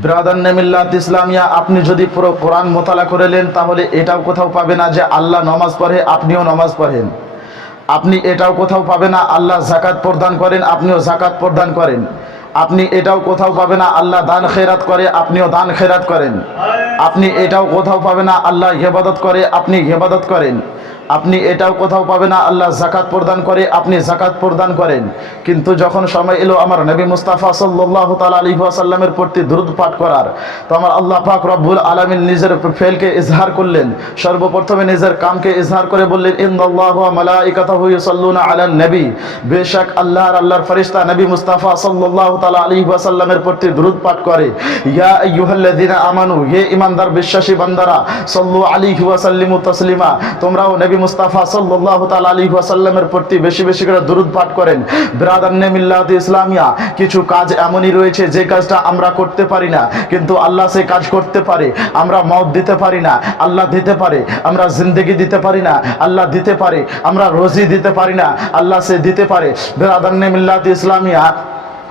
Brother নেমিল্লাত Islamia, আপনি যদি পুরো কোরআন মোতালা করেলেন তাহলে এটাও কোথাও পাবে না যে আল্লাহ নমাজ পড়ে, আপনিও নমাজ পড়েন। আপনি এটাও কোথাও পাবে না, আল্লাহ জাকাত প্রদান করেন, আপনিও জাকাত প্রদান করেন। আপনি এটাও কোথাও পাবে না, আল্লাহ দান খেরাত করে, আপনিও দান খেরাত করেন। আপনি এটাও কোথাও পাবে না, আল্লাহ হেবাদত করে, আপনি হেবাদত করেন। আপনি এটাও কোথাও পাবে না, আল্লাহ জাকাত প্রদান করে, আপনি জাকাত প্রদান করেন। কিন্তু যখন সময় এলো আমার নবী মুস্তাফা সাল্লাহ তাল আলী আসাল্লামের প্রতি দ্রুত পাঠ করার, তো আমার আল্লাহ পাক রব্বুল আলমিন নিজের ফেলকে ইজহার করলেন। সর্বপ্রথমে নিজের কামকে ইজহার করে বললেন নবী। বেশক আল্লাহর নবী মুস্তাফা প্রতি পাঠ করে। ইয়া আইয়ুহাল্লাযিনা আমানু, হে ঈমানদার বিশ্বাসী বান্দারা, সাল্লু আলাইহি ওয়া সাল্লিমু তাসলিমা, তোমরাও নবী মুস্তাফা সাল্লাল্লাহু তাআলা আলাইহি ওয়াসাল্লামের প্রতি বেশি বেশি করে দরুদ পাঠ করেন। বিরাদার মিল্লাত ইসলামিয়া, কিছু কাজ এমনই রয়েছে যে কাজটা আমরা করতে পারি না, কিন্তু আল্লাহ সেই কাজ করতে পারে। আমরা মত দিতে পারি না, আল্লাহ দিতে পারে। আমরা জিন্দগি দিতে পারি না, আল্লাহ দিতে পারে। আমরা রোজি দিতে পারি না, আল্লাহ সে দিতে পারে। বিরাদার মিল্লাত ইসলামিয়া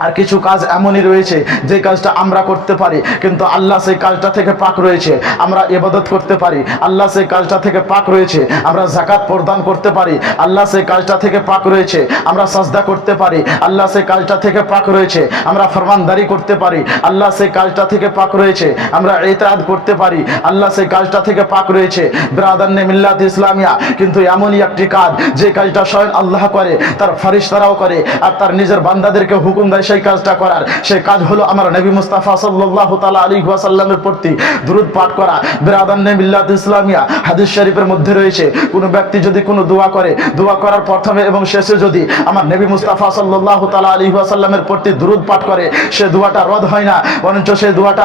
আর কিছু কাজ এমনই রয়েছে যে কাজটা আমরা করতে পারি, কিন্তু আল্লাহ সেই কাজটা থেকে পাক রয়েছে, আমরা ইবাদত করতে পারি, আল্লাহ সেই কাজটা থেকে পাক রয়েছে, আমরা জাকাত প্রদান করতে পারি, আল্লাহ সেই কাজটা থেকে পাক রয়েছে, আমরা সাজদা করতে পারি, আল্লাহ সেই কাজটা থেকে পাক রয়েছে, আমরা ফরমানদারি করতে পারি, আল্লাহ সেই কাজটা থেকে পাক রয়েছে, আমরা এতাদ করতে পারি, আল্লাহ সেই কাজটা থেকে পাক রয়েছে ব্রাদান্নে মিল্লাত ইসলামিয়া, কিন্তু এমনই একটি কাজ যে কাজটা স্বয়ং আল্লাহ করে, তার ফারিস্তারাও করে, আর তার নিজের বান্দাদেরকে হুকুম দেয় সেই কাজটা করার। সেই কাজ হলো আমার নবী মুস্তাফা সাল্লাল্লাহু তাআলা আলাইহি ওয়াসাল্লামের প্রতি দুরূদ পাঠ করা। বিরাদান্নে মিল্লাত ইসলামিয়া, হাদিস শরীফের মধ্যে রয়েছে, কোনো ব্যক্তি যদি কোনো দোয়া করে, দোয়া করার প্রথমে এবং শেষে যদি আমার নবী মুস্তাফা সাল্লাল্লাহু তাআলা আলাইহি ওয়াসাল্লামের প্রতি দুরূদ পাঠ করে, সে দোয়াটা রদ হয় না, বরঞ্চ সেই দোয়াটা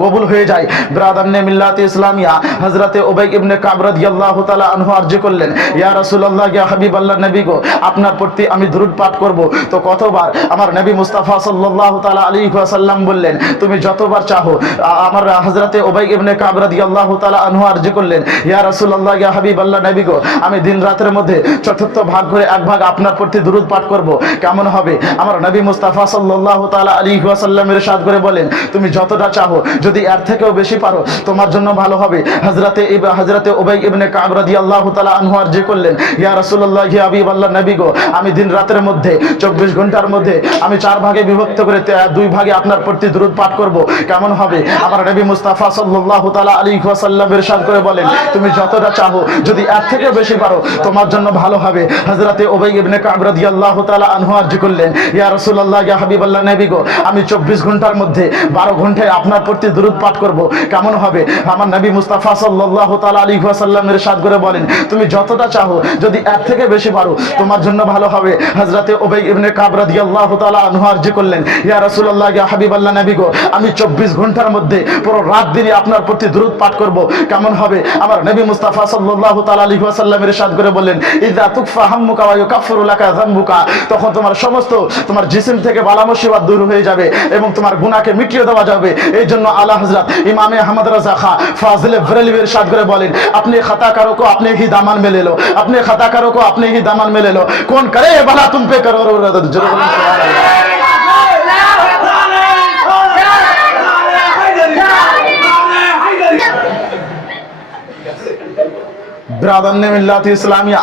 কবুল হয়ে যায়। বিরাদান্নে মিল্লাত ইসলামিয়া, হযরতে উবাই ইবনে কাব রাদিয়াল্লাহু তাআলা আনহু আরজি করলেন, ইয়া রাসূলুল্লাহ, ইয়া হাবিবাল্লাহ, নবী গো, আপনার প্রতি আমি দ্রুত পাঠ করব। তো কতবার আমার নবী মুস্তাফা সাল্লাল্লাহু তাআলা আলাইহি ওয়াসাল্লাম বললেন, তুমি যতবার চাহো আমার হযরতে উবাই ইবনে কাব রাদিয়াল্লাহু তাআলা আনহু আরজি করলেন, ইয়া রাসূলুল্লাহ, ইয়া হাবিবাল্লাহ, নবী গো, আমি দিন রাতের মধ্যে চতুর্থ ভাগ করে এক ভাগ আপনার প্রতি দুরূদ পাঠ করব, কেমন হবে? আমার নবী মুস্তাফা সাল্লাল্লাহু তাআলা আলাইহি ওয়াসাল্লাম ইরশাদ করে বলেন, তুমি যতটা চাহো যদি এর থেকেও বেশি পারো, তোমার জন্য ভালো হবে। হযরতে ইব, হযরতে উবাই ইবনে কাব রাদিয়াল্লাহু তাআলা আনহু আরজি করলেন, ইয়া রাসূলুল্লাহ, ইয়া হাবিবাল্লাহ, নবী গো, আমি দিন রাতের মধ্যে 24 ঘণ্টার মধ্যে, আমি চার ভাগে বিভক্ত করে দুই ভাগে আপনার প্রতি দুরূদ পাঠ করব। কেমন হবে? আমার নবী মুস্তাফা সাল্লাল্লাহু তাআলা আলাইহি ওয়াসাল্লাম ইরশাদ করে বলেন, তুমি যতটা চাহো, যদি এর থেকে বেশি পারো, তোমার জন্য ভালো হবে। হযরতে উবাই ইবনে কাব রাদিয়াল্লাহু তাআলা আনহু আরজি করলেন, ইয়া রাসূলুল্লাহ, ইয়া হাবিবাল্লাহ নবী গো, আমি 24 ঘণ্টার মধ্যে 12 ঘন্টায় আপনার প্রতি দুরূদ পাঠ করব। কেমন হবে? আমার নবী মুস্তাফা সাল্লাল্লাহু তাআলা আলাইহি ওয়াসাল্লাম ইরশাদ করে বলেন, তুমি যতটা চাহো, যদি এর থেকে বেশি পারো, তোমার জন্য ভালো হবে। হযরতে উবাই ইবনে কাব রাদিয়াল্লাহু তাআলা আনহু আর্জি করলেন, ইয়া রাসুল্লাহ ইয়া হাবিব আল্লাহ নবী গো, আমি চব্বিশ ঘণ্টার মধ্যে পুরো রাত দিনই আপনার প্রতি দ্রুত পাঠ করব। কেমন হবে? আমার নবী মুস্তাফা সাল্লাহ তাল আলী আসাল্লামের সাদ করে বললেন, ইদা তুকফা হাম্মুকা ওয়া কাফরুলাকা জাম্বুকা তখন তোমার সমস্ত, তোমার জিসিম থেকে বালা দূর হয়ে যাবে এবং তোমার গুনাহকে মিটিয়ে দেওয়া যাবে। এই জন্য আলা হযরত ইমামে আহমদ রাজা খা ফাজিল ভরেলির সাদ করে বলেন, আপনি খাতাকারো কো আপনি হি দামান মেলে লো আপনি খাতাকারো কো আপনি হি দামান মেলে লো কোন করে বালা তুম পে করো জোরে বলুন সুবহানাল্লাহ। ব্রাদান্নে মিল্লাত ইসলামিয়া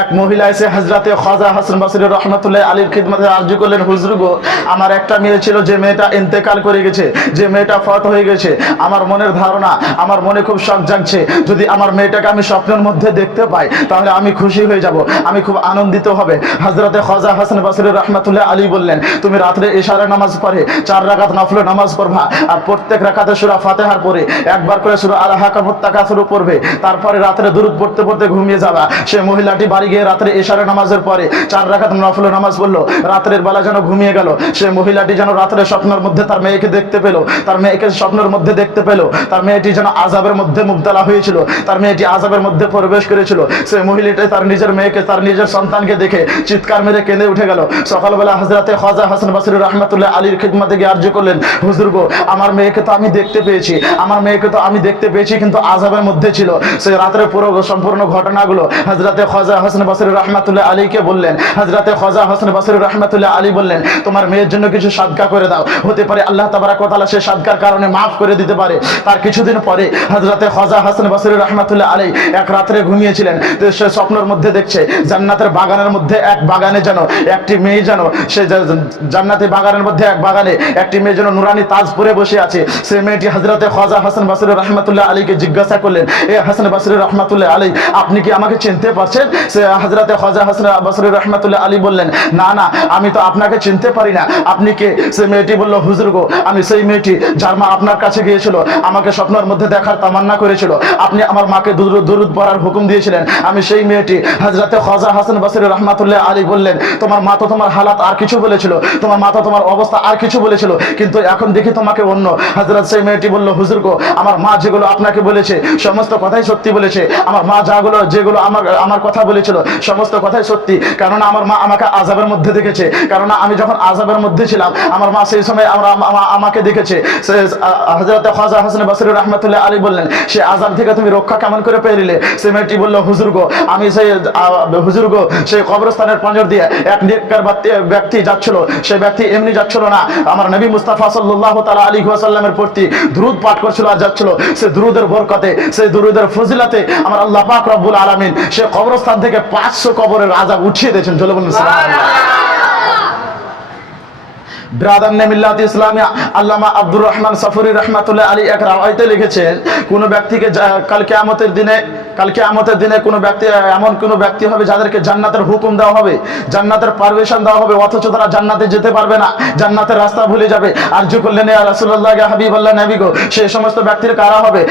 এক মহিলা এসে হজরতে খাজা হাসান বাসরি রহমতুল্লাহ আলীর খিদমতে আরজি করলেন, হুজুর গো, আমার একটা মেয়ে ছিল যে মেয়েটা ইন্তেকাল করে গেছে, যে মেয়েটা ফত হয়ে গেছে। আমার মনের ধারণা, আমার মনে খুব শখ জাগছে। যদি আমার মেয়েটাকে আমি স্বপ্নের মধ্যে দেখতে পাই, তাহলে আমি খুশি হয়ে যাব, আমি খুব আনন্দিত হবে। হজরতে খাজা হাসান বাসরি রহমতুল্লাহ আলী বললেন, তুমি রাত্রে ইশারা নামাজ পড়ে, চার রাকাত নফল নামাজ পড়বা আর প্রত্যেক রাকাতে সুরা ফাতেহার পরে একবার করে সুরা আল হাকামুত তাকাসুরু পড়বে। তারপরে রাত্রে দুরুদ পড়তে পড়তে ঘুমিয়ে যাবা। সে মহিলাটি বাড়ি গিয়ে রাত্রে এশারে নামাজের পরে চার রাকাত নফল নামাজ পড়ল। রাত্রের বেলা যেন ঘুমিয়ে গেল। সে মহিলাটি যেন রাত্রে স্বপ্নের মধ্যে তার মেয়েকে দেখতে পেল। তার মেয়েকে স্বপ্নের মধ্যে দেখতে পেল। তার মেয়েটি যেন আজাবের মধ্যে মুবতলা হয়েছিল। তার মেয়েটি আজাবের মধ্যে প্রবেশ করেছিল। সে মহিলাটি তার নিজের মেয়েকে, তার নিজের সন্তানকে দেখে চিৎকার মেরে কেঁদে উঠে গেল। সকালবেলা হজরতে খাজা হাসান বাসির রহমতুল্লাহ আলীর খিদমতে গিয়ে আর্য করলেন, হুজুর গো, আমার মেয়েকে তো আমি দেখতে পেয়েছি। আমার মেয়েকে তো আমি দেখতে পেয়েছি, কিন্তু আজাবের মধ্যে ছিল। সে রাত্রে পুরো সম্পূর্ণ ঘটনাগুলো হজরতে খাজা হাসান বাসরি রহমাতুল্লাহ আলীকে বললেন হজরতে খজা রহমাতুল্লাহ আলী বললেন, তোমার মেয়ের জন্য কিছু করে দাও। হতে পারে আল্লাহ তাবারাক ওয়া সে কারণে মাফ করে দিতে পারে। তার কিছুদিন পরে হজরতে খজা হাসান রহমাতুল্লাহ আলী এক রাত্রে ঘুমিয়েছিলেন। তো সে স্বপ্নের মধ্যে দেখছে, জান্নাতের বাগানের মধ্যে এক বাগানে যেন একটি মেয়ে যেন, সে যে- জান্নাতি বাগানের মধ্যে এক বাগানে একটি মেয়ে যেন নুরানি তাজ পরে বসে আছে। সে মেয়েটি হজরতে খজা হাসান বাসরি রহমাতুল্লাহ আলীকে জিজ্ঞাসা করলেন, এ হাসান বাসরি রহমাতুল্লাহ আলী আপনি কি আমাকে চিনতে পারছেন? হজরতে খজা হাসান বাসরি রহমাতুল্লাহ আলী বললেন, না না, আমি তো আপনাকে চিনতে পারি না। আপনি কে? সে মেয়েটি হুজুর গো, আমি সেই মেয়েটি যার মা আপনার কাছে গিয়েছিল, আমাকে স্বপ্নের মধ্যে দেখার তামান্না করেছিল। আপনি আমার মাকে দুরুদ পড়ার হুকুম দিয়েছিলেন। আমি সেই মেয়েটি হজরতে হাসান আলী বললেন, তোমার মা তো তোমার হালাত আর কিছু বলেছিল, তোমার মা তো তোমার অবস্থা আর কিছু বলেছিল, কিন্তু এখন দেখি তোমাকে অন্য। হজরত সেই মেয়েটি বলল, হুজুর গো, আমার মা যেগুলো আপনাকে বলেছে, সমস্ত কথাই সত্যি বলেছে। আমার মা যাগুলো যেগুলো আমার আমার কথা বলেছিল সমস্ত কথাই সত্যি। কেননা আমার মা আমাকে আজাবের মধ্যে দেখেছে। কেননা আমি যখন আজাবের মধ্যে ছিলাম আমার মা সেই সময় আমরা আমাকে দেখেছে। হজরত খাজা হাসান বাসরি রহমতুল্লাহ আলী বললেন সে আজাব থেকে তুমি রক্ষা কেমন করে পেরিলে সে মেয়েটি বলল হুজুর গো আমি সেই আহ, হুজুর গো সেই কবরস্থানের পঞ্জর দিয়ে এক নেককার ব্যক্তি- যাচ্ছিল। সেই ব্যক্তি এমনি যাচ্ছিল না। আমার নবী মুস্তাফা সাল্লাহ তালা আলী ওয়াসাল্লামের প্রতি দ্রুদ পাঠ করছিল আর যাচ্ছিল। সে দ্রুদের বরকতে সেই দ্রুদের ফজিলাতে আমার আল্লাহ পাক রব্বুল আলমিন সে কবরস্থান থেকে পাঁচশো কবরের আজাব উঠিয়ে দিয়েছেন চলে বলুন ব্রাদার ইসলামিয়া আল্লামা আব্দুর রহমান সফরি রহমাতুল্লাহ আলী এক ব্যক্তিকে যা- কাল কিয়ামতের দিনে, কাল কিয়ামতের দিনে কোনো ব্যক্তি, এমন কোনো ব্যক্তি হবে যাদেরকে জান্নাতের হুকুম দেওয়া হবে, জান্নাতের পারমিশন দেওয়া হবে, অথচ তারা জান্নাতে যেতে পারবে না, জান্নাতের রাস্তা ভুলে যাবে। আর করলেন রাসুল্লাহ হাবিব আল্লাহ নবী সেই সমস্ত ব্যক্তির কারা হবে?